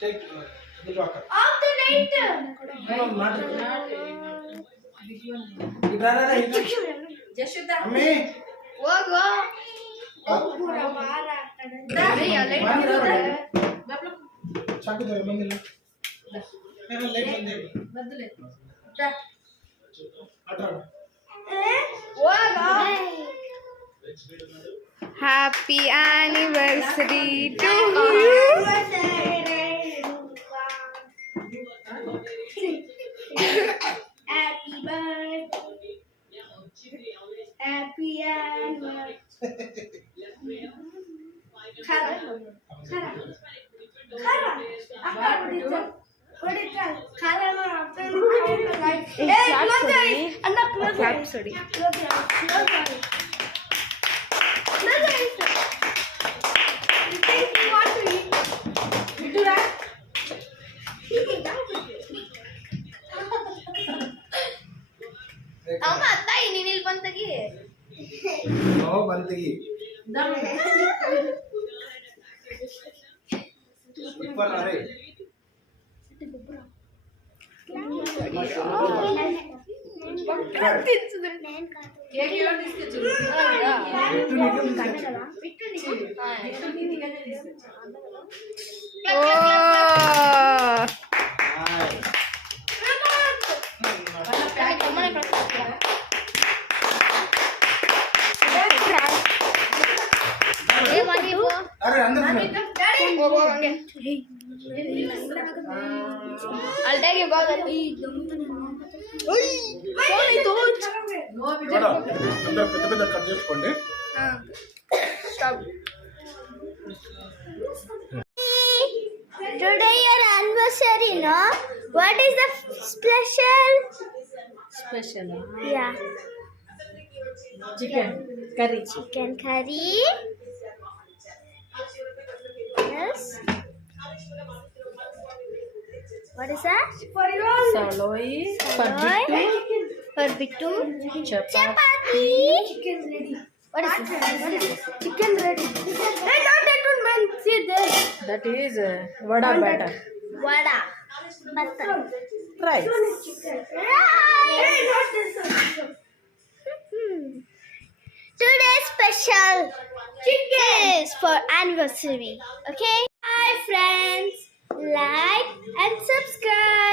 Take the locker. Off the light. No, not Big one. Jashoda. Ammi. ಹೋಗು. ಪೂರ ಮಾರ ಸಾಕು ಜರ ಬಂದಿಲ್ಲ ಲೈಟ್ ಬಂದೆ ಬದಲೇ ಆಟ ಹೋಗು. Happy anniversary to you. Happy birthday. Happy anniversary. Khara. Khara. Khara. Akka ಹೊಡಿತಾ. ಹೊಡಿತಾ. ಖಾರ ಮಾಡ ಅಪ್ಪ ಹೊಡಿತಾ. ಏ ಕ್ಲೋಸ್ ಮಾಡಿ. ಅಣ್ಣ ಕ್ಲೋಸ್ ಮಾಡಿ. Sorry. ಕ್ಲೋಸ್ ಮಾಡಿ. ಕ್ಲೋಸ್ ಮಾಡಿ. ಕ್ಲೋಸ್ ಮಾಡಿ. You think you want to eat? ಬಿಡುರಾ. ಅಮ್ಮ ತಾಯಿ ನೀನು ಇಲ್ಲಿ ಬಂತಗಿ ನೋ ಬಂದಿಗಿ ಇಪ್ಪರ್ ಅರೆ ಕೇಕ್ ಏನು తీసుకొచ్చు Oh. ಅರೆ ಅಂದ್ರೆ I'll take you both. ನೋಡ ಅಂದ್ರೆ పెద్ద పెద్ద కట్ చేసుకోండి Stop. Today your anniversary, no? What is the special? Special Yeah, chicken curry chicken curry. Yes. What is that? ಸಲೋಯಿ Barbecue. Chapati Chapati. Chicken ready. What is this? Chicken ready. Hey, not that one, man. See there. That is vada butter Vada. Butter. Rice Hey, not this one. Today's special chicken is for anniversary. Okay. Hi friends. Like and subscribe.